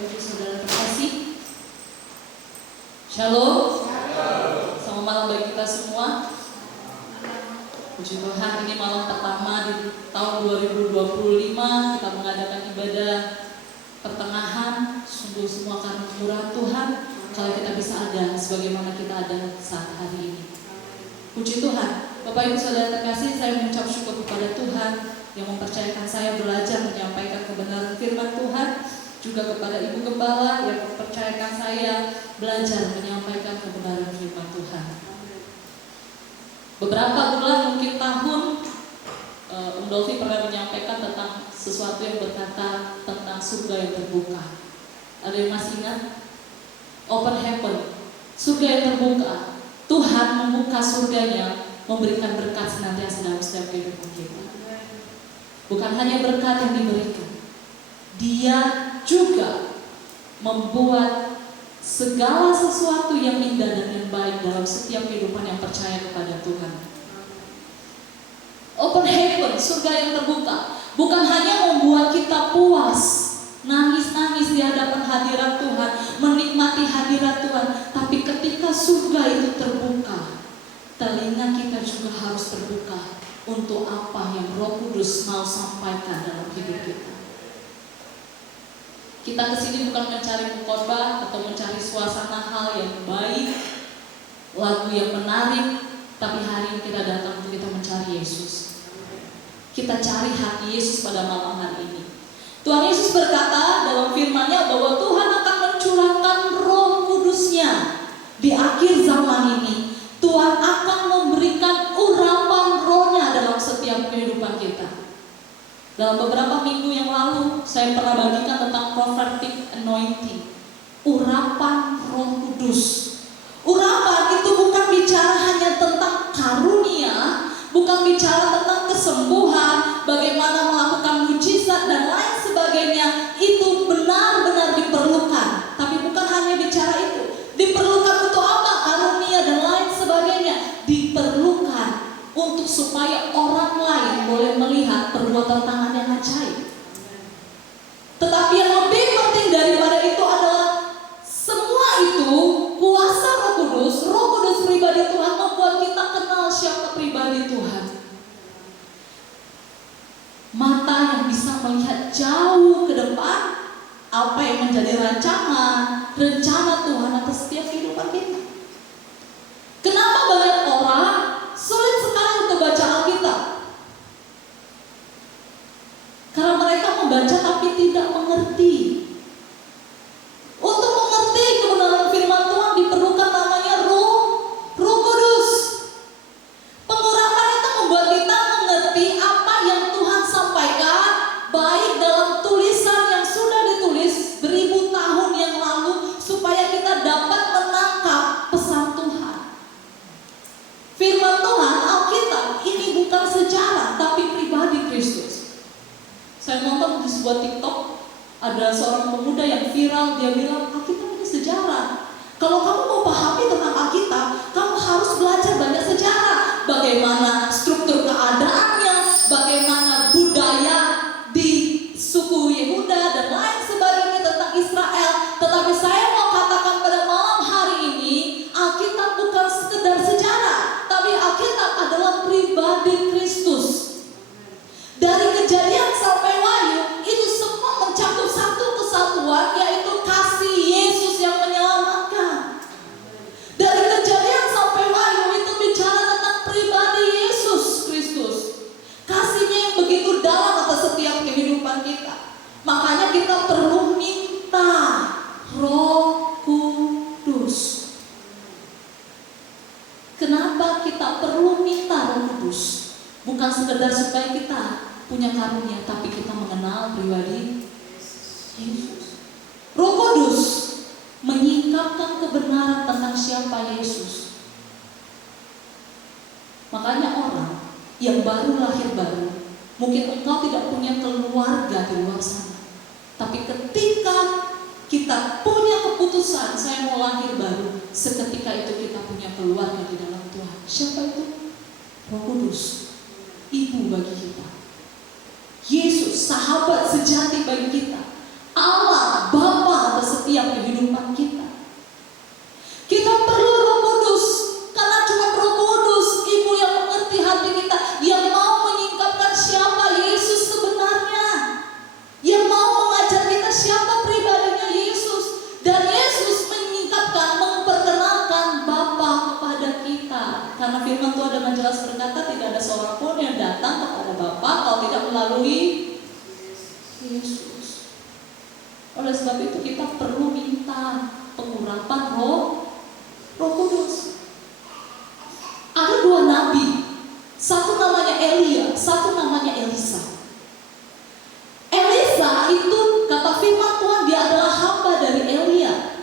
Bapak Ibu Saudara terkasih. Shalom. Selamat malam bagi kita semua. Puji Tuhan, ini malam pertama di tahun 2025 kita mengadakan ibadah pertengahan. Sungguh semua karena murah Tuhan kalau kita bisa ada sebagaimana kita ada saat hari ini. Puji Tuhan. Bapak Ibu Saudara terkasih, saya mengucap syukur kepada Tuhan yang mempercayakan saya belajar menyampaikan kebenaran firman Tuhan, juga kepada Ibu Gembala yang mempercayakan saya belajar menyampaikan kebenaran firman Tuhan. Beberapa bulan, mungkin tahun, Dolfi pernah menyampaikan tentang sesuatu yang berkata tentang surga yang terbuka. Ada yang masih ingat? Open heaven, surga yang terbuka. Tuhan membuka surganya, memberikan berkat senantiasa dalam setiap kehidupan kita. Bukan hanya berkat yang diberikan, Dia juga membuat segala sesuatu yang indah dan yang baik dalam setiap kehidupan yang percaya kepada Tuhan. Open heaven, surga yang terbuka, bukan hanya membuat kita puas, nangis-nangis di hadapan hadirat Tuhan, menikmati hadirat Tuhan, tapi ketika surga itu terbuka, telinga kita juga harus terbuka untuk apa yang Roh Kudus mau sampaikan dalam hidup kita. Kita kesini bukan mencari khotbah atau mencari suasana hal yang baik, lagu yang menarik, tapi hari ini kita datang untuk kita mencari Yesus. Kita cari hati Yesus pada malam hari ini. Tuhan Yesus berkata dalam firman-Nya bahwa Tuhan akan mencurahkan Roh Kudus-Nya di akhir zaman ini. Tuhan akan memberikan urapan Roh-Nya dalam setiap kehidupan kita. Dalam beberapa minggu yang lalu, saya pernah bagikan tentang prophetic anointing, urapan Roh Kudus. Urapan itu bukan bicara hanya tentang karunia, bukan bicara tentang kesembuhan, bagaimana melakukan mujizat dan lain sebagainya. Itu benar-benar diperlukan, tapi bukan hanya bicara itu. Diperlukan untuk apa? Karunia dan lain sebagainya diperlukan untuk supaya orang lain boleh melihat perbuatan tangan yang ajaib. Tetapi yang lebih penting daripada itu adalah semua itu kuasa Roh Kudus pribadi Tuhan membuat kita kenal siapa pribadi Tuhan. Mata yang bisa melihat jauh ke depan apa yang menjadi rencana Tuhan atas setiap kehidupan kita. Kenapa banyak orang sulit sekali untuk baca Alkitab? Karena mereka membaca tapi tidak mengerti. Untuk mengerti kebenaran firman Tuhan diperlukan namanya Roh Kudus. Pengurapan itu membuat kita mengerti apa yang Tuhan sampaikan, baik dalam tulisan yang sudah ditulis beribu tahun yang lalu, supaya kita dapat menangkap pesan Tuhan. Firman Tuhan, Alkitab ini bukan sejarah tapi pribadi Kristus. Saya nonton di sebuah TikTok, ada seorang pemuda yang viral, dia bilang Alkitab ini sejarah. Kalau kamu mau pahami tentang Alkitab, kamu harus belajar banyak sejarah. Bagaimana struktur keadaannya, bagaimana budaya di suku Yehuda dan lain sebagainya tentang Israel. Tetapi saya mau katakan pada malam hari ini, Alkitab bukan sekedar sejarah, tapi Alkitab adalah pribadi Kristus. Dari Kejadian sampai Wahyu, itu semua mencakup satu kesatuan, yaitu kasih Yesus yang menyelamatkan. Dari Kejadian sampai Wahyu itu bicara tentang pribadi Yesus Kristus. Kasihnya yang begitu dalam atas setiap kehidupan kita. Makanya kita perlu minta Roh Kudus. Kenapa kita perlu minta Roh Kudus? Bukan sekedar supaya kita punya karunia, tapi kita mengenal pribadi Yesus. Roh Kudus menyingkapkan kebenaran tentang siapa Yesus. Makanya orang yang baru lahir baru, mungkin engkau tidak punya keluarga di luar sana, tapi ketika kita punya keputusan, saya mau lahir baru, seketika itu kita punya keluarga di dalam Tuhan. Siapa itu? Roh Kudus, ibu bagi kita. Yesus, sahabat sejati bagi kita. Allah, Bapa melalui Yesus. Oleh sebab itu kita perlu minta pengurapan Roh Kudus. Ada dua nabi, satu namanya Elia, satu namanya Elisa. Elisa itu kata firman Tuhan dia adalah hamba dari Elia.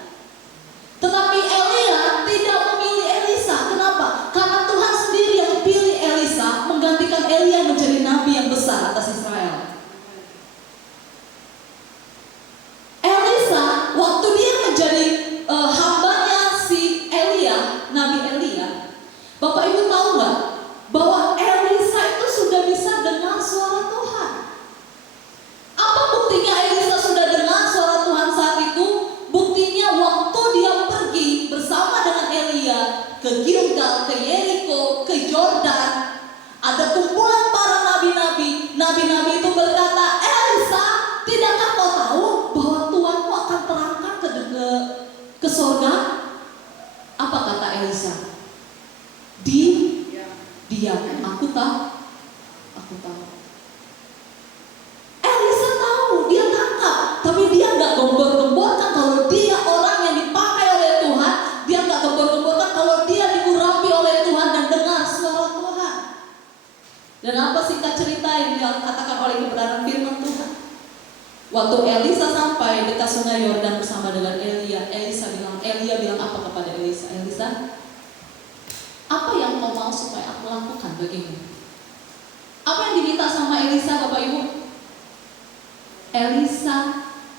Tetapi Elia tidak memilih Elisa. Kenapa? Karena Tuhan sendiri yang pilih Elisa menggantikan Elia menjadi nabi yang besar atas Israel. Elisa waktu dia menjadi hambanya si Elia, Nabi Elia, Bapak Ibu tahu nggak bahwa Elisa itu sudah bisa dengar suara Tuhan? Apa buktinya Elisa sudah dengar suara Tuhan saat itu? Buktinya waktu dia pergi bersama dengan Elia ke Gilgal, ke Yeriko, ke Yordan, ada kumpulan para nabi-nabi. Nabi-nabi itu berkata, Elisa, tidakkah kau tahu bahwa Tuhanmu akan terangkat ke surga? Apa kata Elisa? Diam, aku tahu. Elisa tahu, dia tangkap, tapi dia nggak gembor-gemborkan kalau dia orang yang dipakai oleh Tuhan. Dia nggak gembor-gemborkan kalau dia diurapi oleh Tuhan dan dengar suara Tuhan. Dan apa singkat cerita yang dikatakan oleh kebenaran firman Tuhan? Waktu Elisa sampai dekat sungai Yordan bersama dengan Elia, Elia bilang apa kepada Elisa? Elisa, apa yang kau mau supaya aku lakukan bagimu? Apa yang diminta sama Elisa, Bapak Ibu? Elisa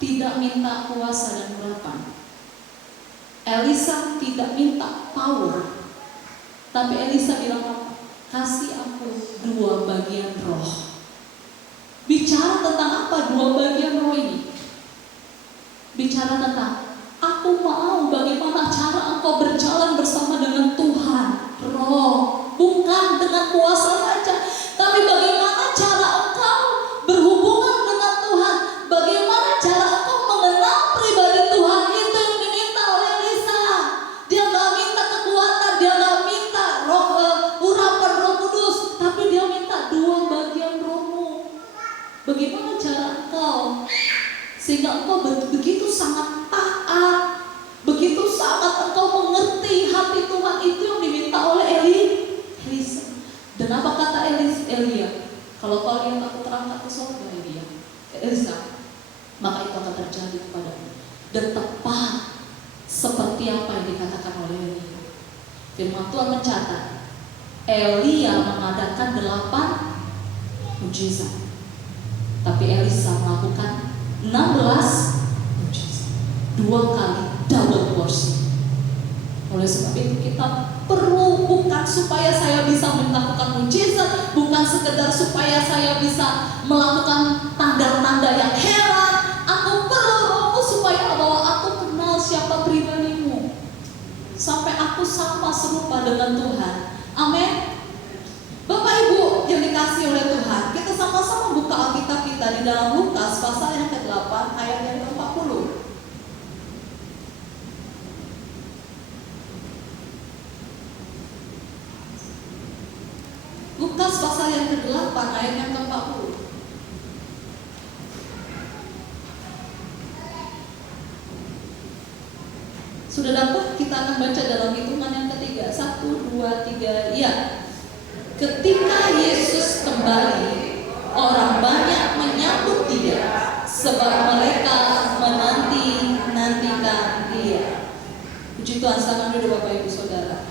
tidak minta kuasa dan urapan. Elisa tidak minta power. Tapi Elisa bilang apa? Kasih aku 2 bagian roh. Bicara tentang apa 2 bagian roh ini? Bicara tentang aku mau bagaimana cara engkau berjalan bersama dengan Tuhan. Roh, bukan dengan kuasa saja, tapi bagaimana cara engkau berhubungan dengan Tuhan, bagaimana cara engkau mengenal pribadi Tuhan. Itu yang diminta oleh Elisa. Dia gak minta kekuatan, dia gak minta urapan Roh Kudus, tapi dia minta 2 bagian rohmu. Bagaimana cara engkau sehingga engkau begitu sangat taat, begitu sangat engkau mengerti hati Tuhan. Itu yang diminta oleh Elisa. Dan apa kata Elia? Kalau kau lihat aku terangkat ke surga, Elisa, maka itu akan terjadi kepadamu. Dan tepat seperti apa yang dikatakan oleh Elia. Firman Tuhan mencatat, Elia mengadakan 8 mujizat, tapi Elisa melakukan 16 mujizat, 2 kali double porsi. Oleh sebab itu kita perlu bukan supaya saya bisa melakukan mujizat, bukan sekedar supaya saya bisa melakukan tanda-tanda yang heran. Aku perlu Rohmu supaya bahwa aku kenal siapa pribadimu, sampai aku sama serupa dengan Tuhan. Amin. Bapak Ibu yang dikasihi oleh Tuhan, kita sama-sama buka Alkitab kita di dalam Lukas pasal yang ke-8 ayat yang ke-40. Lukas pasal yang ke-8 ayat yang ke-40. Sudah dapat? Kita akan baca dalam hitungan yang ketiga. 1, 2, 3, ya. Ketika Yesus kembali, orang banyak menyambut dia, sebab mereka menanti-nantikan dia. Puji Tuhan, selamat duduk Bapak Ibu Saudara.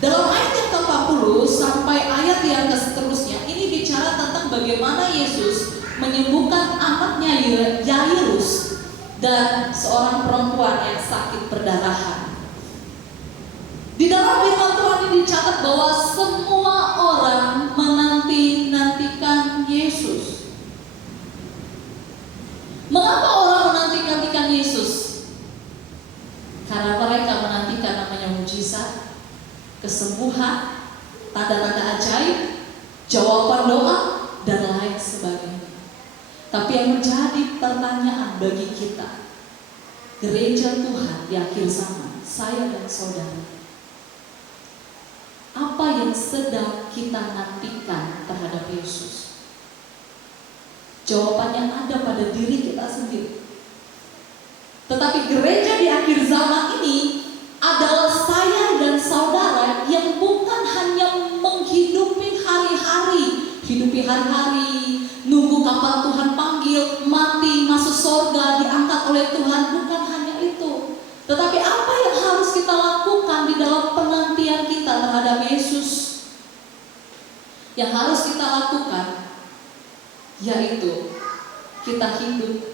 Dalam ayat yang ke-40 sampai ayat yang seterusnya, ini bicara tentang bagaimana Yesus menyembuhkan anaknya Yairus dan seorang perempuan yang sakit perdarahan. Di dalam firman Tuhan ini dicatat bahwa semua orang menanti-nantikan Yesus. Mengapa orang menanti-nantikan Yesus? Karena mereka menantikan namanya mujizat, kesembuhan, tanda-tanda ajaib, jawaban doa, dan lain sebagainya. Tapi yang menjadi pertanyaan bagi kita, gereja Tuhan di akhir zaman, saya dan saudara, apa yang sedang kita nantikan terhadap Yesus? Jawabannya ada pada diri kita sendiri. Tetapi gereja di akhir zaman ini adalah saya dan saudara yang bukan hanya menghidupi hari-hari, nunggu kapan Tuhan panggil, mati, masuk surga, diangkat oleh Tuhan. Bukan hanya itu, tetapi apa yang harus kita lakukan di dalam penantian kita terhadap Yesus. Yang harus kita lakukan yaitu kita hidup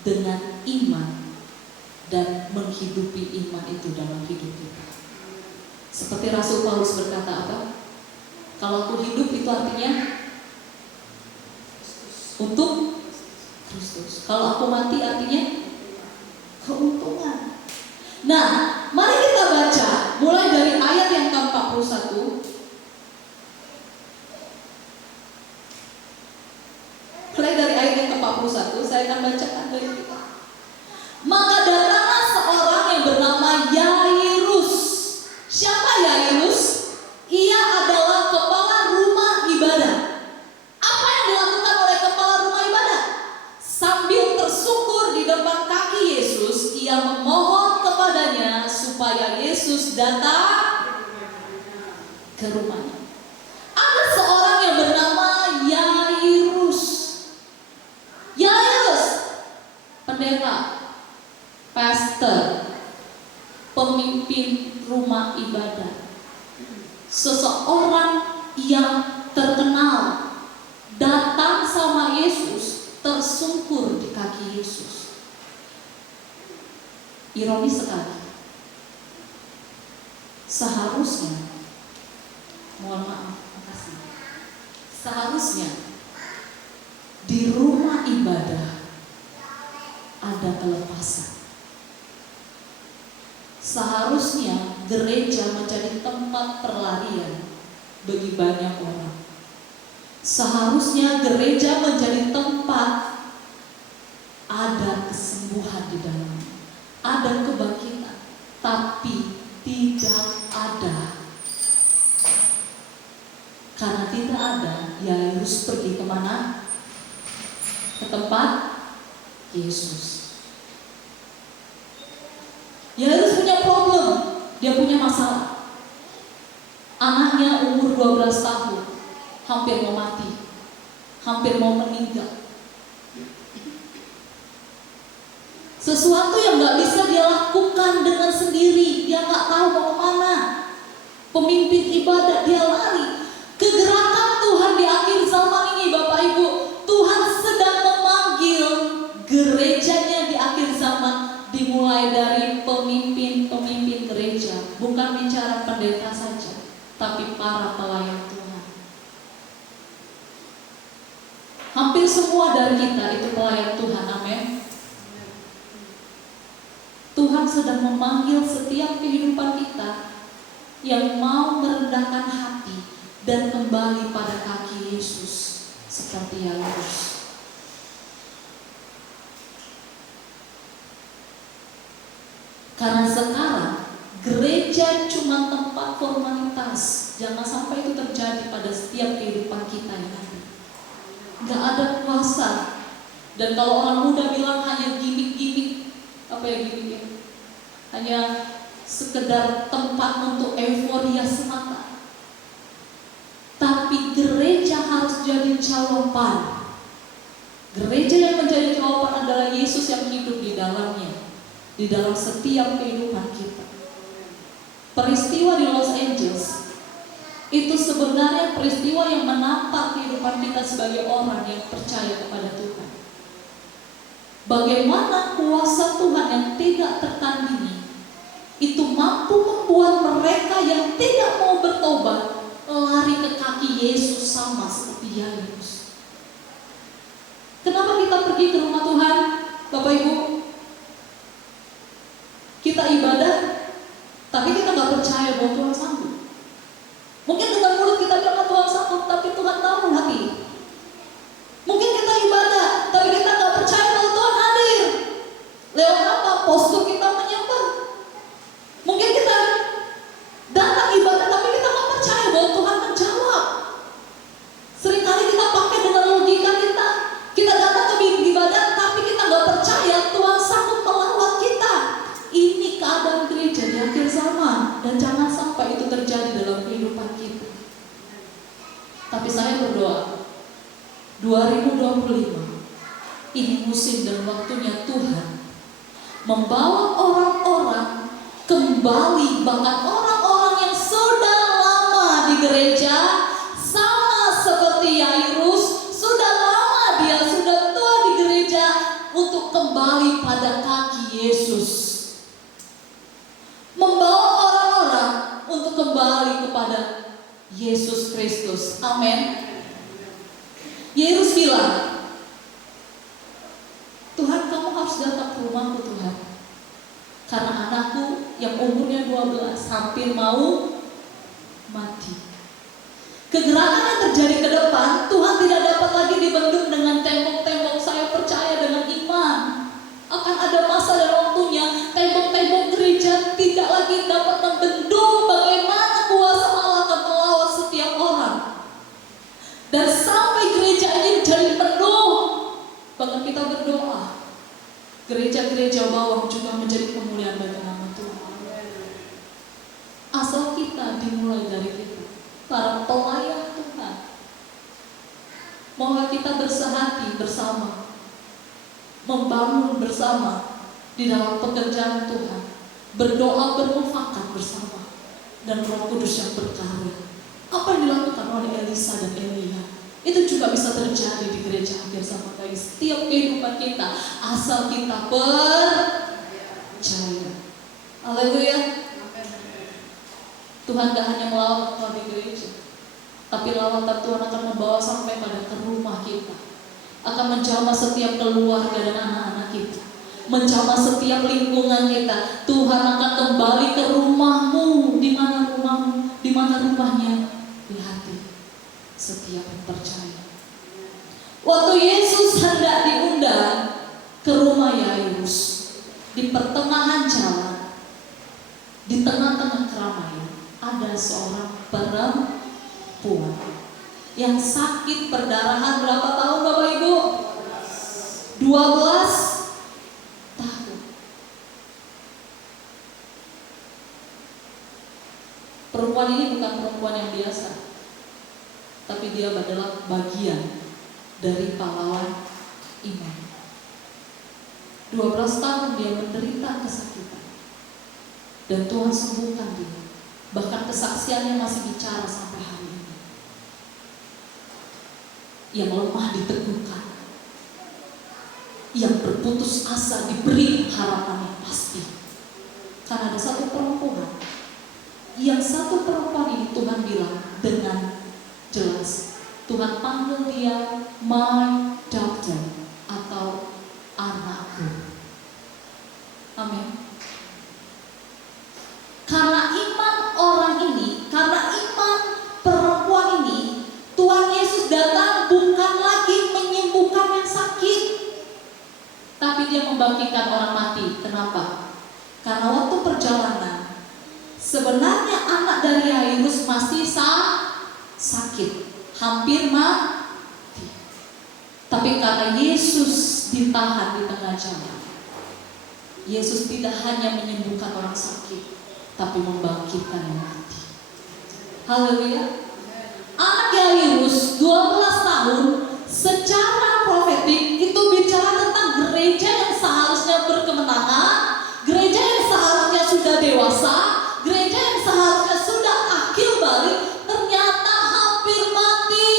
dengan iman dan menghidupi iman itu dalam hidup kita. Seperti Rasul Paulus berkata apa? Kalau aku hidup itu artinya untuk Kristus. Kalau aku mati artinya keuntungan. Nah, mari kita baca mulai dari ayat yang ke-41. Mulai dari ayat yang ke-41, saya akan bacakan dari kita. Maka datanglah seorang yang bernama Yairus. Siapa Yairus? Ia adalah kepala rumah ibadah. Apa yang dilakukan oleh kepala rumah ibadah? Sambil tersungkur di depan kaki Yesus, ia memohon kepadanya supaya Yesus datang ke rumahnya. Ada seorang yang bernama Yairus. Yairus, pendeta, pastor, pemimpin rumah ibadah, seseorang yang terkenal, datang sama Yesus, tersungkur di kaki Yesus. Ironis sekali. Seharusnya, mohon maaf, makasih. Seharusnya di rumah ibadah ada kelepasan. Seharusnya gereja menjadi tempat perlarian bagi banyak orang. Seharusnya gereja menjadi tempat ada kesembuhan di dalamnya, ada kebangkitan, tapi tidak ada. Karena tidak ada, Yairus pergi kemana? Ke tempat Yesus. Yairus punya problem, dia punya masalah. Anaknya umur 12 tahun, hampir mau mati, hampir mau meninggal. Sesuatu yang gak bisa dia lakukan dengan sendiri, dia gak tahu mau kemana. Pemimpin ibadah, dia lari. Kegerakan Tuhan di akhir zaman ini, Bapak Ibu, Tuhan sedang memanggil gerejanya di akhir zaman, dimulai dari pemimpin-pemimpin gereja. Bukan bicara pendeta saja, tapi para pelayan Tuhan. Hampir semua dari kita itu pelayan Tuhan, amin. Tuhan sedang memanggil setiap kehidupan kita yang mau merendahkan hati dan kembali pada kaki Yesus seperti Yairus. Karena sekarang gereja cuma tempat formalitas. Jangan sampai itu terjadi pada setiap kehidupan kita yang ada. Gak ada kuasa. Dan kalau orang muda bilang hanya gimmick-gimmick, apa ya gimmicknya? Hanya sekedar tempat untuk euforia semata. Tapi gereja harus jadi jawaban. Gereja yang menjadi jawaban adalah Yesus yang hidup di dalamnya, di dalam setiap kehidupan kita. Peristiwa di Los Angeles itu sebenarnya peristiwa yang menampar kehidupan kita sebagai orang yang percaya kepada Tuhan. Bagaimana kuasa Tuhan yang tidak tertandingi itu mampu membuat mereka yang tidak mau bertobat lari ke kaki Yesus sama seperti Yairus. Kenapa kita pergi ke rumah Tuhan, Bapak Ibu? Kita ibadah, tapi kita gak percaya bahwa Tuhan sanggup. Mungkin dengan mulut kita bilang Tuhan sanggup, tapi Tuhan tahu hati. Mungkin kita ibadah, tapi kita gak percaya bahwa Tuhan hadir. Lewat apa? Postur kita menyembah. Mungkin kita datang ibadah, tapi kita gak percaya bahwa Tuhan menjawab. Seringkali kita pakai dengan logika kita. Kita datang dan jangan sampai itu terjadi dalam kehidupan kita. Tapi saya berdoa 2025 ini musim dan waktunya Tuhan membawa orang-orang kembali, bahkan orang-orang yang sudah lama di gereja, sama seperti Yairus, sudah lama dia sudah tua di gereja, untuk kembali pada kaki Yesus. Membawa orang-orang untuk kembali kepada Yesus Kristus. Amin. Yairus bilang, Tuhan, kamu harus datang ke rumahku Tuhan, karena anakku yang umurnya 12 hampir mau mati. Kegerakan yang terjadi ke depan, Tuhan tidak dapat lagi dibendung dengan tembok-tembok. Saya percaya dengan iman akan ada masa dan waktunya tembok-tembok gereja tidak lagi dapat membendung bagaimana kuasa Allah akan melawat setiap orang. Dan sampai gereja ini menjadi penuh, bahkan kita berdoa gereja-gereja bawah juga menjadi kemuliaan bagi nama Tuhan. Asal kita dimulai dari kita, para pelayan Tuhan. Mohon kita bersehati bersama, membangun bersama di dalam pekerjaan Tuhan, berdoa bermufakat bersama, dan Roh Kudus yang berkarya. Apa yang dilakukan oleh Elisa dan Elia, itu juga bisa terjadi di gereja akhir zaman bagi setiap kehidupan kita, asal kita percaya. Haleluya. Tuhan gak hanya melawat kau di gereja, tapi lawatan Tuhan akan membawa sampai pada ke rumah kita, akan menjamah setiap keluarga dan anak-anak kita, menjamah setiap lingkungan kita. Tuhan akan kembali ke rumahmu. Di mana rumahmu? Di mana rumahnya? Di hati setiap yang percaya. Waktu Yesus hendak diundang ke rumah Yairus, di pertengahan jalan, di tengah-tengah keramaian, ada seorang perempuan yang sakit perdarahan. Berapa tahun Bapak Ibu? 12 tahun. Perempuan ini bukan perempuan yang biasa, tapi dia adalah bagian dari pahlawan iman. 12 tahun dia menderita kesakitan, dan Tuhan sembuhkan dia. Bahkan kesaksiannya masih bicara sampai hari ini. Yang lemah diteguhkan, yang berputus asa diberi harapan yang pasti. Karena ada satu perempuan, yang satu perempuan ini Tuhan bilang dengan jelas, Tuhan panggil dia my daughter, atau anakku. Amin. Karena iman orang ini, karena iman perempuan ini, Tuhan Yesus datang bukan lagi menyembuhkan yang sakit, tapi dia membangkitkan orang mati. Kenapa? Karena waktu perjalanan, sebenarnya anak dari Yairus masih sakit, hampir mati. Tapi karena Yesus ditahan di tengah jalan, Yesus tidak hanya menyembuhkan orang sakit, tapi membangkitkan yang mati. Haleluya. Anak Yairus 12 tahun secara profetik itu bicara tentang gereja yang seharusnya berkemenangan, gereja yang seharusnya sudah dewasa, gereja yang seharusnya sudah akil balik, ternyata hampir mati.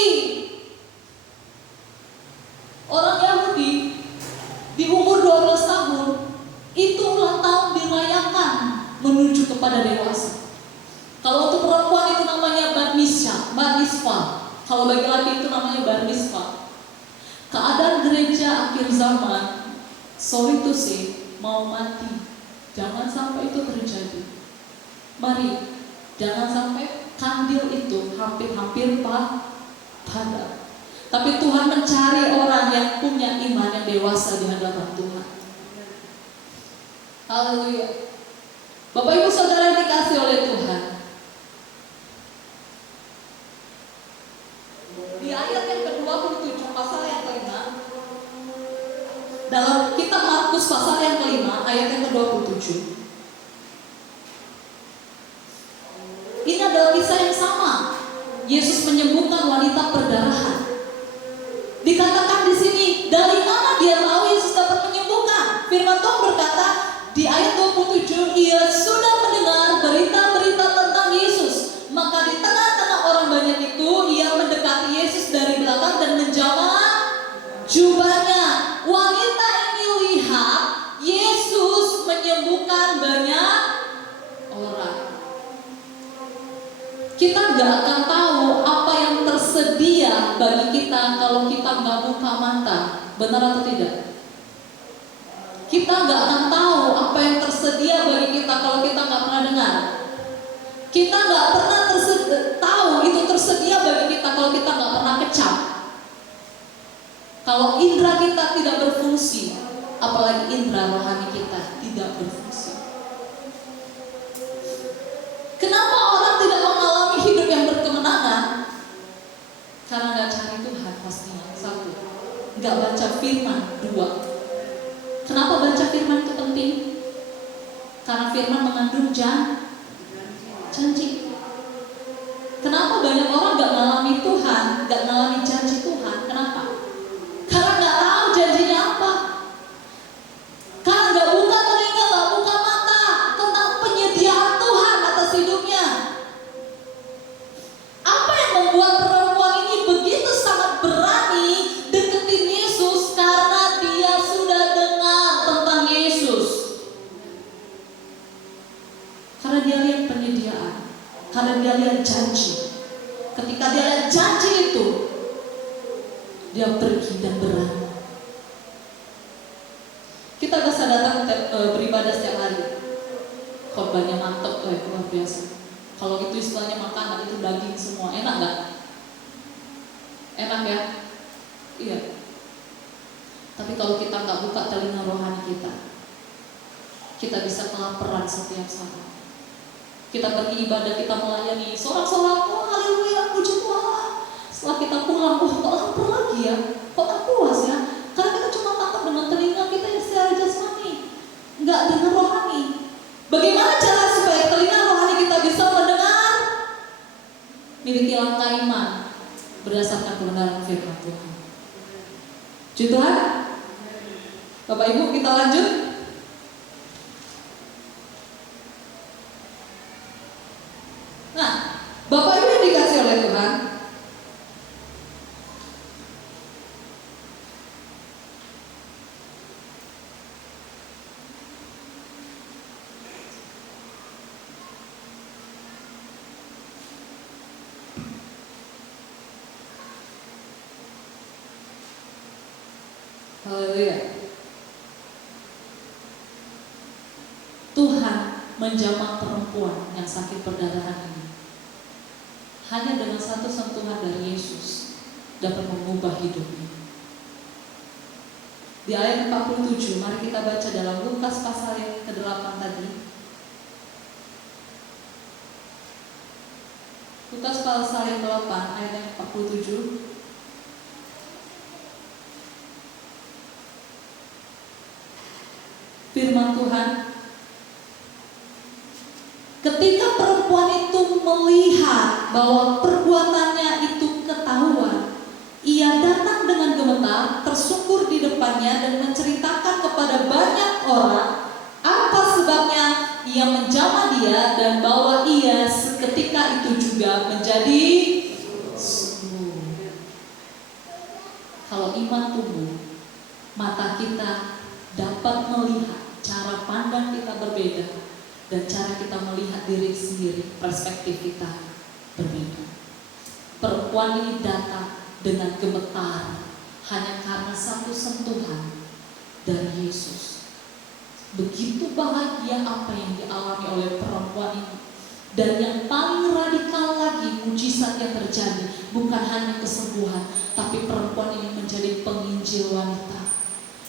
Orang Yahudi di umur 12 tahun itu ulang tahun dirayakan menuju kepada dewasa. Kalau untuk perempuan itu namanya bar mitzvah. Kalau bagi laki itu namanya bar mitzvah. Keadaan gereja akhir zaman, sorry to say, mau mati. Jangan sampai itu terjadi. Mari, jangan sampai kandil itu hampir-hampir padam. Tapi Tuhan mencari orang yang punya iman yang dewasa di hadapan Tuhan. Haleluya. Bapak Ibu Saudara yang dikasihi oleh Tuhan, di ayat yang ke-27 pasal yang ke-6 dalam kitab Markus pasal yang ke-5 ayat yang ke-27, adalah kisah yang sama. Yesus menyembuhkan wanita perdarahan. Dikatakan di sini, dari mana dia tahu Yesus dapat menyembuhkan? Firman Tuhan berkata di ayat 27, ia sudah mendengar berita-berita tentang Yesus. Maka di tengah-tengah orang banyak itu, ia mendekati Yesus dari belakang dan menjamah jubahnya. Wanita ini lihat Yesus menyembuhkan banyak orang. Kita gak akan tahu apa yang tersedia bagi kita kalau kita gak buka mata. Benar atau tidak? Kita gak akan tahu apa yang tersedia bagi kita kalau kita gak pernah dengar. Kita gak pernah tahu itu tersedia bagi kita kalau kita gak pernah kecap. Kalau indera kita tidak berfungsi, apalagi indera rohani kita tidak berfungsi. Kenapa orang tidak mengalami hidup yang berkemenangan? Karena gak cari Tuhan pastinya. Satu, gak baca firman. Dua, kenapa baca firman itu penting? Karena firman mengandung janji. Kenapa banyak orang gak mengalami Tuhan, gak mengalami janji Tuhan? Kenapa? Karena gak tahu janjinya apa. Karena gak buka telinga, gak buka mata tentang penyediaan Tuhan atas hidupnya. Apa yang membuat perempuan ini begitu sangat berani deketin Yesus? Karena dia sudah dengar tentang Yesus. Karena dia lihat penyediaan. Karena dia lihat janji. Ketika dia lihat janji itu, dia pergi dan berani. Kita bisa datang beribadah setiap hari. Khotbahnya mantep, luar biasa. Kalau itu istilahnya makanan, itu daging semua. Enak gak? Enak ya? Iya. Tapi kalau kita gak buka telinga rohani kita bisa kelaparan setiap saat. Kita pergi ibadah, kita melayani, sorak-sorak, oh haleluya, puji Tuhan. Setelah kita pulang, kok lapar lagi ya? Kok tak puas ya? Karena kita cuma tangkap dengan telinga kita yang secara jasmani, nggak dengan rohani. Bagaimana cara supaya telinga rohani kita bisa mendengar? Miliki langkah iman berdasarkan kebenaran firman Tuhan. Puji Tuhan. Bapak Ibu, kita lanjut. Nah, Bapak Ibu yang dikasih oleh Tuhan, haleluya. Tuhan menjamah perempuan yang sakit perdarahan ini. Hanya dengan satu sentuhan dari Yesus dapat mengubah hidupnya. Di ayat 47, mari kita baca dalam Lukas pasal yang ke-8 tadi. Lukas pasal yang ke-8 ayat yang 47. Firman Tuhan, ketika perempuan itu melihat bahwa perbuatannya itu ketahuan, ia datang dengan gemetar, tersungkur di depannya dan menceritakan kepada banyak orang apa sebabnya ia menjamah dia dan bahwa ia seketika itu juga menjadi sembuh. Kalau iman tumbuh, mata kita dapat melihat, cara pandang kita berbeda, dan cara kita melihat diri sendiri, perspektif kita berbeda. Perempuan ini datang dengan gemetar hanya karena satu sentuhan dari Yesus. Begitu bahagia apa yang dialami oleh perempuan ini. Dan yang paling radikal lagi, mujizat yang terjadi bukan hanya kesembuhan, tapi perempuan ini menjadi penginjil wanita.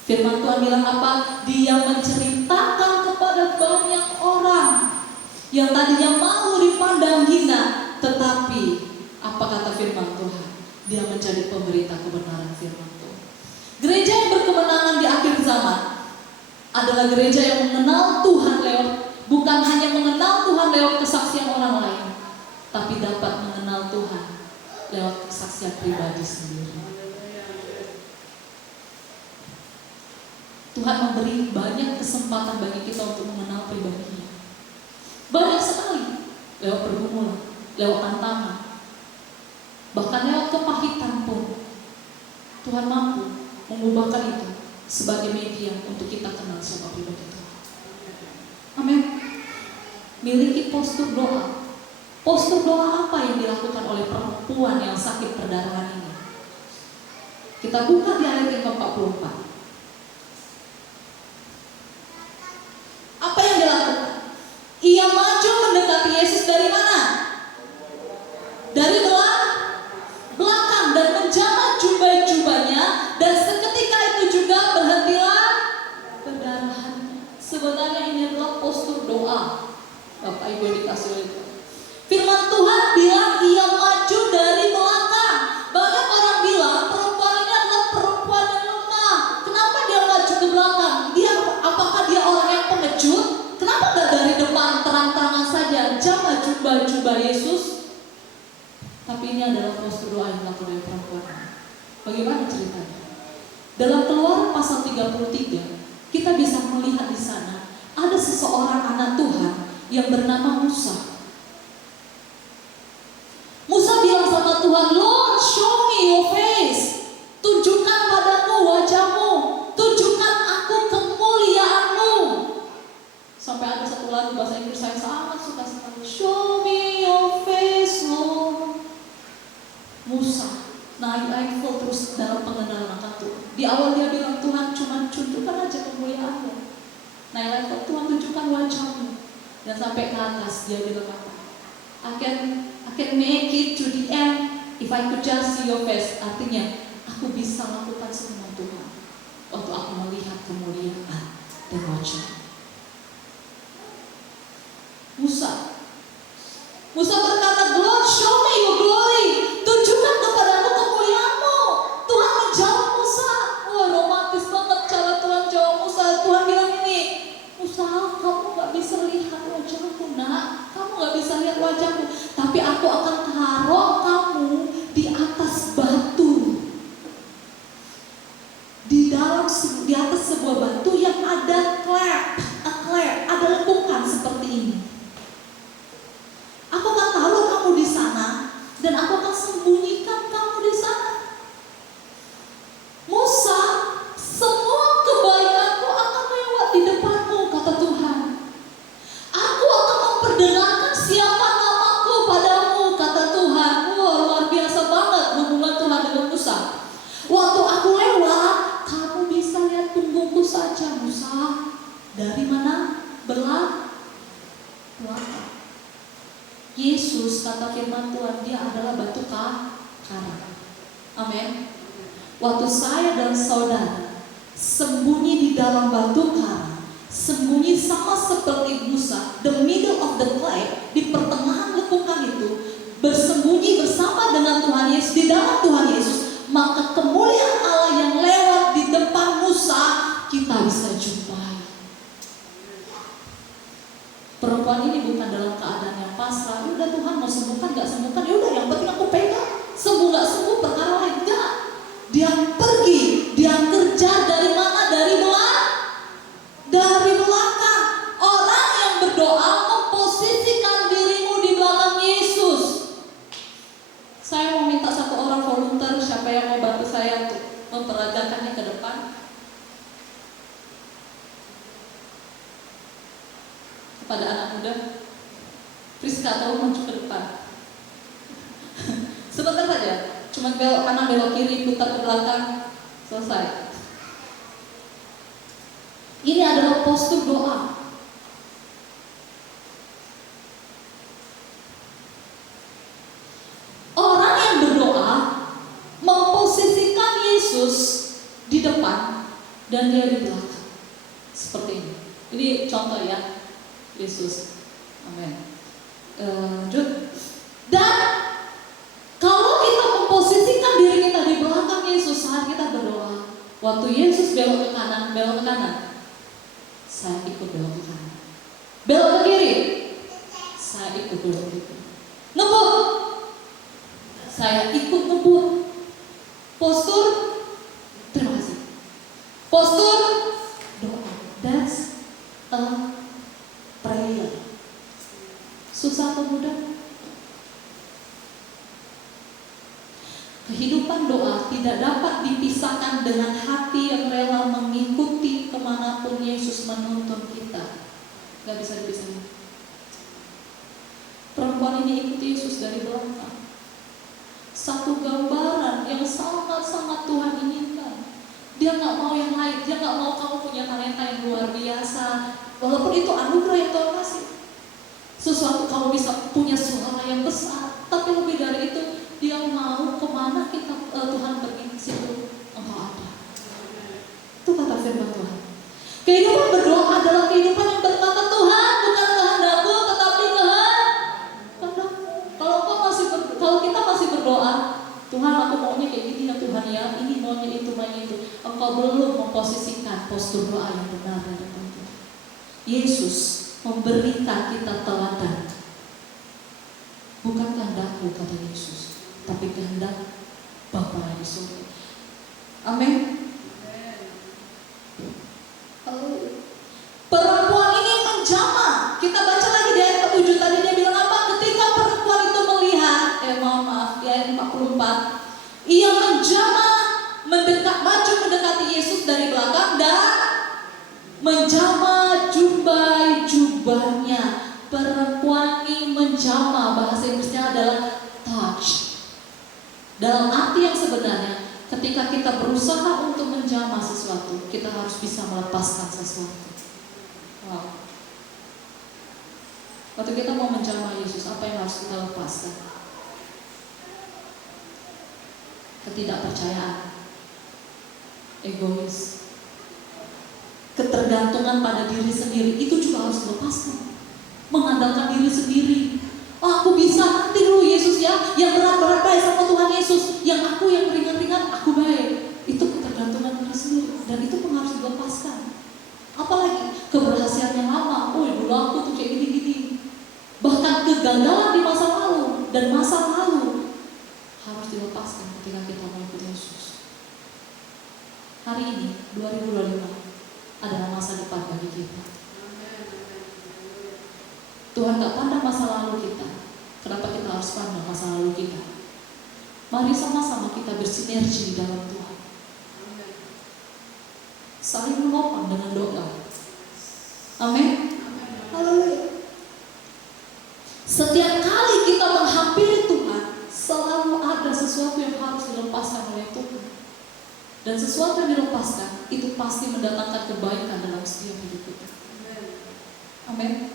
Firman Tuhan bilang apa? Dia menceritakan kepada banyak orang yang tadinya malu dipandang hina, tetapi apa kata firman Tuhan? Dia menjadi pemberita kebenaran firman Tuhan. Gereja yang berkemenangan di akhir zaman adalah gereja yang mengenal Tuhan lewat, bukan hanya mengenal Tuhan lewat kesaksian orang lain, tapi dapat mengenal Tuhan lewat kesaksian pribadi sendiri. Tuhan memberi banyak kesempatan bagi kita untuk mengenal pribadinya. Banyak sekali, lewat pergumulan, lewat tantangan, bahkan lewat kepahitan pun. Tuhan mampu mengubahkan itu sebagai media untuk kita kenal sama pribadi Tuhan. Amin. Miliki postur doa. Postur doa apa yang dilakukan oleh perempuan yang sakit perdarahan ini? Kita buka di ayat yang ke-44. Apa yang dilakukan? Ia maju mendekati Yesus dari mana? Dari belakang dan menjamah jubah-jubahnya, dan seketika itu juga berhentilah perdarahannya. Sebenarnya ini adalah postur doa. Bapak Ibu dikasih oleh Tuhan. Firman Tuhan bilang ia maju dari belakang. Banyak orang bilang perempuan ini adalah perempuan yang lemah. Kenapa dia maju ke belakang? Apakah dia orang yang pengecut? Kenapa gak dari depan terang-terangan saja jamah jubah Yesus? Tapi ini adalah postur doa yang dilakukan oleh perempuan. Bagaimana ceritanya? Dalam Keluaran pasal 33, kita bisa melihat di sana ada seseorang anak Tuhan yang bernama Musa. Musa bilang sama Tuhan, Lord, show me your face. Tunjukkan padaku wajahmu. Tunjukkan aku kemuliaanmu. Sampai ada satu lagu bahasa Inggris saya sangat suka sekali. Show me your face, Lord. Musa naik level terus dalam pengenalan akan Tuhan. Di awal dia bilang, Tuhan cuma tunjukkan aja kemuliaanmu. Naik level, Tuhan tunjukkan wajahmu. Dan sampai ke atas dia bilang apa? I can make it to the end if I could just see your face. Artinya aku bisa lakukan semua Tuhan waktu aku melihat kemuliaan dan wajah. Musa berkata, Lord, show me your glory. Tunjukkan kepadaku kemuliaanmu. Tuhan menjawab Musa. Wah, romantis banget cara Tuhan jawab Musa. Tuhan bilang ini, Musa, kamu gak bisa lihat wajahku, nak. Kamu gak bisa lihat wajahku. Tapi aku akan taruh kamu di atas batu. Di atas sebuah batu yang ada ada lekukan seperti ini. Aku akan taruh kamu di sana dan aku akan sembunyikan kamu di sana. Musa, semua kebaikanku akan lewat di depanmu, kata Tuhan. Aku akan memperdengarkan siapa namaku padamu, kata Tuhan. Wah, luar biasa banget hubungan Tuhan dengan Musa. Waktu aku lewat, kamu bisa lihat punggungku saja, Musa. Dari mana? Belakang. Yesus, kata firman Tuhan, dia adalah batu karang. Amin. Waktu saya dan saudara sembunyi di dalam batu karang, sembunyi sama seperti Musa, the middle of the clay, di pertengahan lekukan itu, bersembunyi bersama dengan Tuhan Yesus, di dalam Tuhan Yesus, maka kemuliaan Allah yang lewat di depan Musa kita bisa jumpai. Perempuan ini bukan dalam keadaan yang pasrah. Udah Tuhan mau sembuhkan gak sembuhkan, ya udah yang penting aku pegang. Sembuh gak sembuh perkara lain. Enggak. Dia pergi, dia kerja dari mana? Dari belakang. Orang yang berdoa memposisikan dirimu di belakang Yesus. Saya mau minta satu orang volunteer, siapa yang mau bantu saya untuk memperagakannya ke depan? Kepada anak muda, Priska tahu maju ke depan. Sebentar saja, cuma belok kanan belok kiri, putar ke belakang, selesai. Ini adalah postur doa. Orang yang berdoa memposisikan Yesus di depan dan dia di belakang. Seperti ini. Ini contoh ya. Yesus, amin. Dan kalau kita memposisikan diri kita di belakang Yesus saat kita berdoa, waktu Yesus belok ke kanan, saya ikut belok ke kanan. Belok ke kiri, saya ikut belok ke kiri. Ngebut, Kayak ikut ngebut. Postur, terima kasih. Postur, doa. That's a prayer. Susah atau mudah? Kehidupan doa tidak dapat dipisahkan dengan hati yang rela mengikuti kemanapun Yesus menuntun kita. Gak bisa dipisahin. Perempuan ini ikuti Yesus dari belakang. Satu gambaran yang sangat-sangat Tuhan inginkan. Dia gak mau yang lain. Dia gak mau kamu punya talenta yang luar biasa. Walaupun itu anugerah yang Tuhan kasih. Sesuatu kamu bisa punya suara yang besar. Tapi lebih dari itu, dia mau kemana Tuhan pergi ke situ, engkau ada. Itu kata firman Tuhan. Kehidupan berdoa adalah kehidupan yang berkata, Tuhan, bukan kehendakku, tetapi kehendakmu. Kalau kita masih berdoa, Tuhan, aku maunya kayak gini ya Tuhan ya, ini maunya itu, engkau belum memposisikan postur doa yang benar dari Tuhan. Yesus memberikan kita teladan. Bukan kehendakku, kata Yesus, tapi kehendak Bapa yang di surga. Amin. Perempuan ini menjama. Kita baca lagi di ayat 7 tadi, dia bilang apa? Ketika perempuan itu melihat, di ayat 44, ia menjama, maju mendekati Yesus dari belakang dan menjama jubahnya. Perempuan ini menjama, bahasa Inggrisnya adalah touch. Dalam arti yang sebenarnya, ketika kita berusaha untuk menjamah sesuatu, kita harus bisa melepaskan sesuatu. Wow. Waktu kita mau menjamah Yesus, apa yang harus kita lepaskan? Ketidakpercayaan, egois, ketergantungan pada diri sendiri, itu juga harus dilepaskan. Mengandalkan diri sendiri. Aku bisa, nanti dulu Yesus ya, yang berat-berat baik sama Tuhan Yesus, yang aku yang ringan-ringan aku baik. Itu ketergantungan diri sendiri, dan itu pun harus dilepaskan. Apalagi keberhasilan yang lama, dulu aku tuh kayak gini-gini. Bahkan kegagalan di masa lalu dan masa lalu harus dilepaskan ketika kita mengikuti Yesus. Hari ini 2025 adalah masa depan bagi kita. Tuhan gak pandang masa lalu kita. Kenapa kita harus pandang masa lalu kita? Mari sama-sama kita bersinergi di dalam Tuhan. Saling menopang dengan doa. Amin. Haleluya. Setiap kali kita menghampiri Tuhan, selalu ada sesuatu yang harus dilepaskan oleh Tuhan. Dan sesuatu yang dilepaskan, itu pasti mendatangkan kebaikan dalam setiap hidup kita. Amin.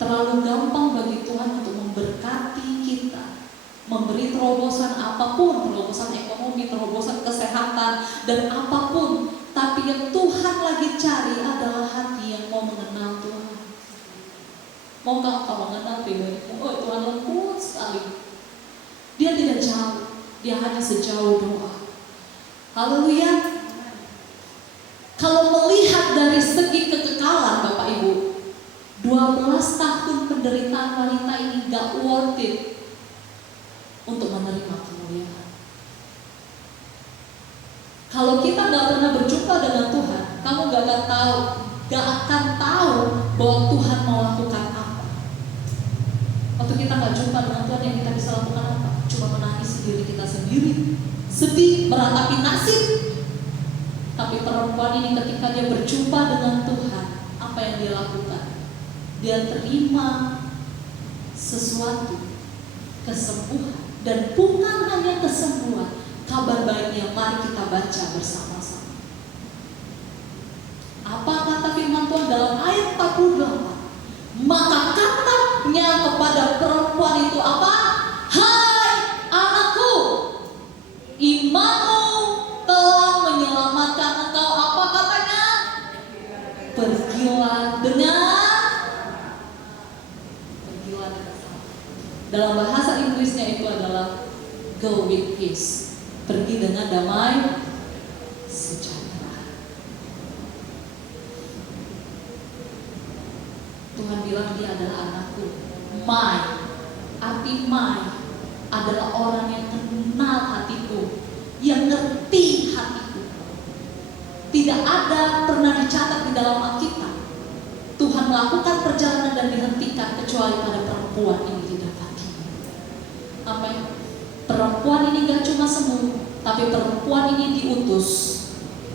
Terlalu gampang bagi Tuhan untuk memberkati kita, memberi terobosan apapun, terobosan ekonomi, terobosan kesehatan, dan apapun. Tapi yang Tuhan lagi cari adalah hati yang mau mengenal Tuhan. Maukah engkau mengenal pribadimu? Tuhan lembut sekali. Dia tidak jauh, dia hanya sejauh doa. Haleluya. Kalau melihat dari segi kekekalan Bapak Ibu, 12 tahun penderitaan wanita ini gak worth it untuk menerima kemuliaan. Kalau kita gak pernah berjumpa dengan Tuhan, kamu gak akan tahu bahwa Tuhan mau lakukan apa. Waktu kita gak jumpa dengan Tuhan, yang kita bisa lakukan apa? Cuma menangis diri kita sendiri, sedih, meratapi nasib. Tapi perempuan ini ketika dia berjumpa dengan Tuhan, apa yang dia lakukan? Dia terima sesuatu, kesembuhan, dan bukan hanya kesembuhan, kabar baiknya. Mari kita baca bersama-sama. Apa kata firman Tuhan dalam ayat 48? Maka katanya kepada perempuan itu apa? Hai anakku, imanmu telah menyelamatkan engkau. Apa katanya? Pergilah dengan. Dalam bahasa Inggrisnya itu adalah go with peace, pergi dengan damai sejahtera. Tuhan bilang dia adalah anakku, my Arti my adalah orang yang kenal hatiku, yang ngerti hatiku. Tidak ada pernah dicatat di dalam Alkitab Tuhan melakukan perjalanan dan dihentikan kecuali pada perempuan ini didapati. Amin. Perempuan ini gak cuma sembuh, tapi perempuan ini diutus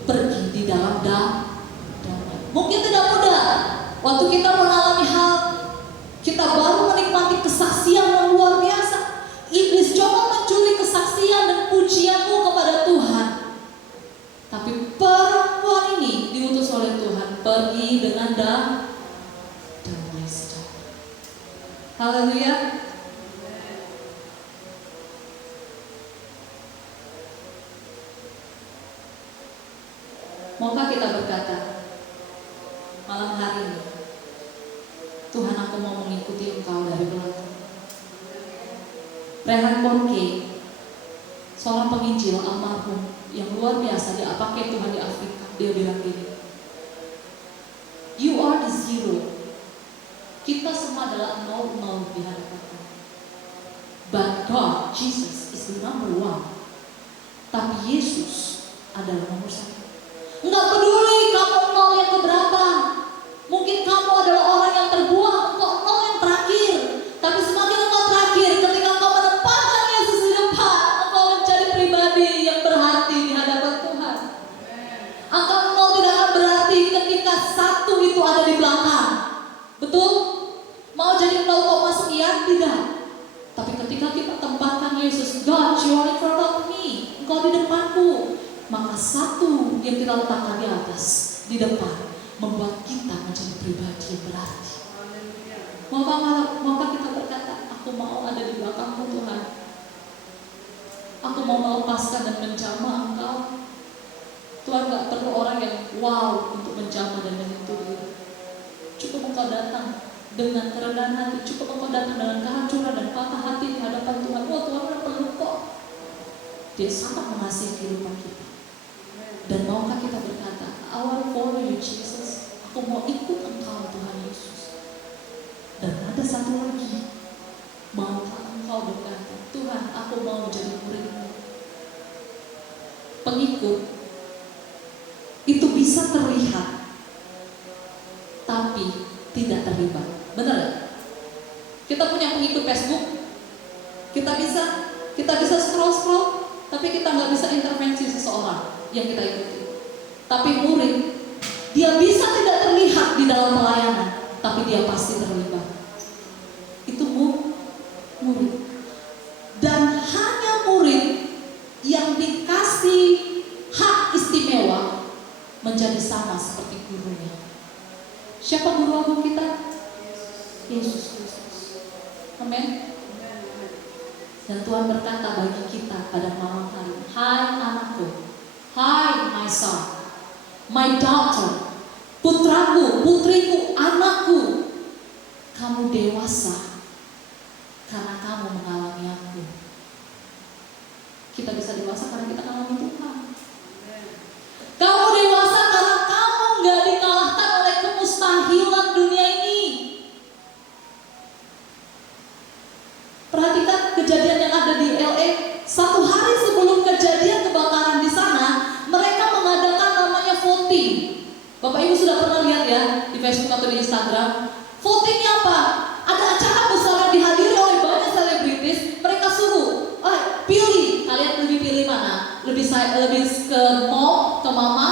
pergi di dalam damai. Mungkin tidak mudah waktu kita mengalami hal, kita baru menikmati kesaksian yang luar biasa. Iblis coba mencuri kesaksian dan pujianmu kepada Tuhan. Tapi perempuan ini diutus oleh Tuhan pergi dengan damai sejahtera. Haleluya. Maukah kita berkata malam hari ini, Tuhan, aku mau mengikuti Engkau dari belakang. Reinhard Bonnke, seorang penginjil almarhum yang luar biasa, dia pakai Tuhan di Afrika. Dia bilang gini, you are the zero. Kita semua adalah nol di hadapan Tuhan. But God, Jesus is the number one. Tapi Yesus adalah nomor satu. Enggak peduli kamu nol yang keberapa. Mungkin kamu adalah orang yang terbuang, engkau nol yang terakhir. Tapi semakin engkau terakhir, ketika engkau menempatkan Yesus di depan, engkau menjadi pribadi yang berhati di hadapan Tuhan. Angka nol tidak akan berarti ketika satu itu ada di belakang. Betul? Mau jadi 0, sekian? Tidak. Tapi ketika kita tempatkan Yesus, God, you are in front of me, engkau di depanku, maka satu yang kita letakkan di atas, di depan, membuat kita menjadi pribadi yang berarti. Maukah kita berkata, aku mau ada di belakangmu Tuhan. Aku mau melepaskan dan menjamah Engkau. Tuhan gak perlu orang yang wow untuk menjamah dan menyentuh dia. Cukup Engkau datang dengan kerendahan hati, cukup Engkau datang dengan kehancuran dan patah hati di hadapan Tuhan. Oh Tuhan gak perlu kok. Dia sangat mengasihi kehidupan kita. Dan maukah kita berkata, I want to follow you Jesus. Aku mau ikut Engkau Tuhan Yesus. Dan ada satu lagi, maukah Engkau berkata, Tuhan, aku mau menjadi murid-Mu. Pengikut itu bisa terlihat, tapi tidak terlibat. Benar ya? Kita punya pengikut Facebook, kita bisa scroll, tapi kita nggak bisa intervensi seseorang yang kita ikuti. Tapi murid, dia bisa tidak terlihat di dalam pelayanan, tapi dia pasti terlibat. Itu murid. Dan hanya murid yang dikasih hak istimewa menjadi sama seperti gurunya. Siapa guru agung kita? Yesus Kristus. Amin. Dan Tuhan berkata bagi kita pada malam hari, hai anakku, hai my son, my daughter, putraku, putriku, anakku, kamu dewasa karena kamu mengalami aku. Kita bisa dewasa karena kita mengalami Tuhan. Kamu dewasa karena kamu gak dikalahkan oleh kemustahilan dunia ini. Perhatikan kejadian yang ada di LA. Satu hari sebelum kejadian kebakaran di sana, mereka mengadakan namanya voting. Bapak Ibu sudah pernah lihat ya di Facebook atau di Instagram. Votingnya apa? Ada acara besar yang dihadiri oleh banyak selebritis. Mereka suruh, pilih, kalian lebih pilih mana? Lebih ke mom, ke mama,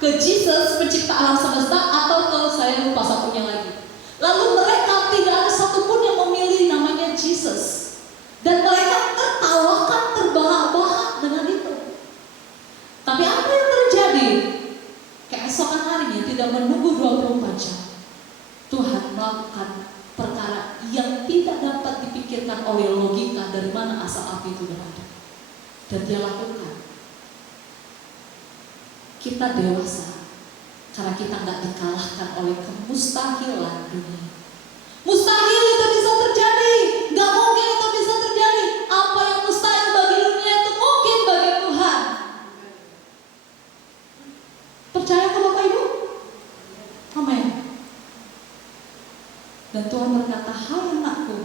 ke Jesus pencipta alam semesta, atau ke saya lupa satunya lagi. Lalu mereka tidak ada satupun yang memilih namanya Jesus. Dan mereka tertawakan, terbahak-bahak dengan itu. Tapi apa yang terjadi? Keesokan harinya, tidak menunggu 24 jam, Tuhan melakukan perkara yang tidak dapat dipikirkan oleh logika dari mana asal api itu berada. Dan dia lakukan. Kita dewasa karena kita nggak dikalahkan oleh kemustahilan dunia. Mustahil itu bisa terjadi, nggak mungkin itu bisa terjadi. Apa yang mustahil bagi dunia itu mungkin bagi Tuhan. Percaya ke Bapak Ibu? Amin. Dan Tuhan berkata, hai anakku,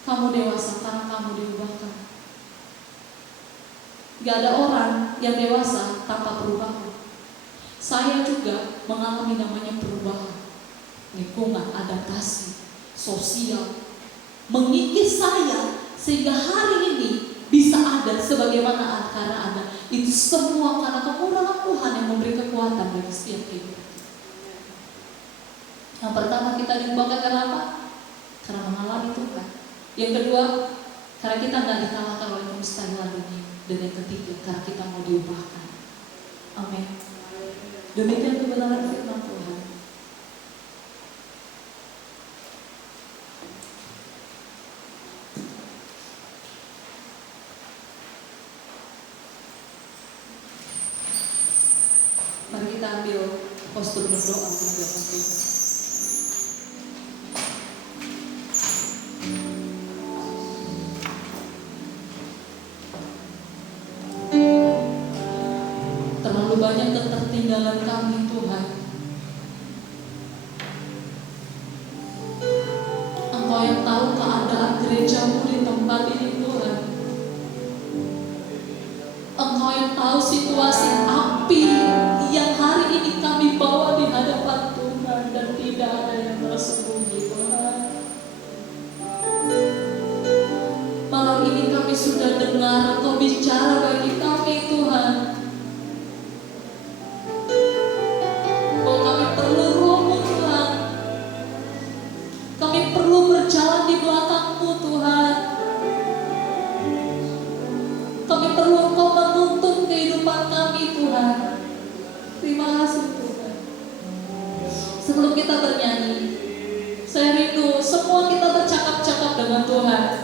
Kamu dewasa karena kamu diubahkan. Gak ada orang yang dewasa tanpa perubahan. Saya juga mengalami namanya perubahan. Lingkungan, adaptasi, sosial mengikis saya sehingga hari ini bisa ada sebagaimana karena ada. Itu semua karena kemurahan Tuhan yang memberi kekuatan bagi setiap kehidupan. Yang pertama, kita diubahkan karena apa? Karena mengalami Tuhan. Yang kedua, karena kita tidak dikalahkan oleh kemustahilan dunia. Dan yang ketiga, karena kita mau diubahkan. Amin. Demikian kebenaran firman Tuhan. Mari kita ambil postur berdoa kepada Tuhan. Terlalu banyak ketertinggalan kami Tuhan. Engkau yang tahu keadaan gerejamu di tempat ini Tuhan. Engkau yang tahu situasi api yang hari ini kami bawa di hadapan Tuhan, dan tidak ada yang tersembunyi Tuhan. Malam ini kami sudah dengar Engkau bicara bagi kami Tuhan. Bahwa kami perlu Roh-Mu Tuhan. Kami perlu berjalan di belakang-Mu Tuhan. Kami perlu Engkau menuntun kehidupan kami Tuhan. Terima kasih Tuhan. Sebelum kita bernyanyi, saya rindu semua kita bercakap-cakap dengan Tuhan.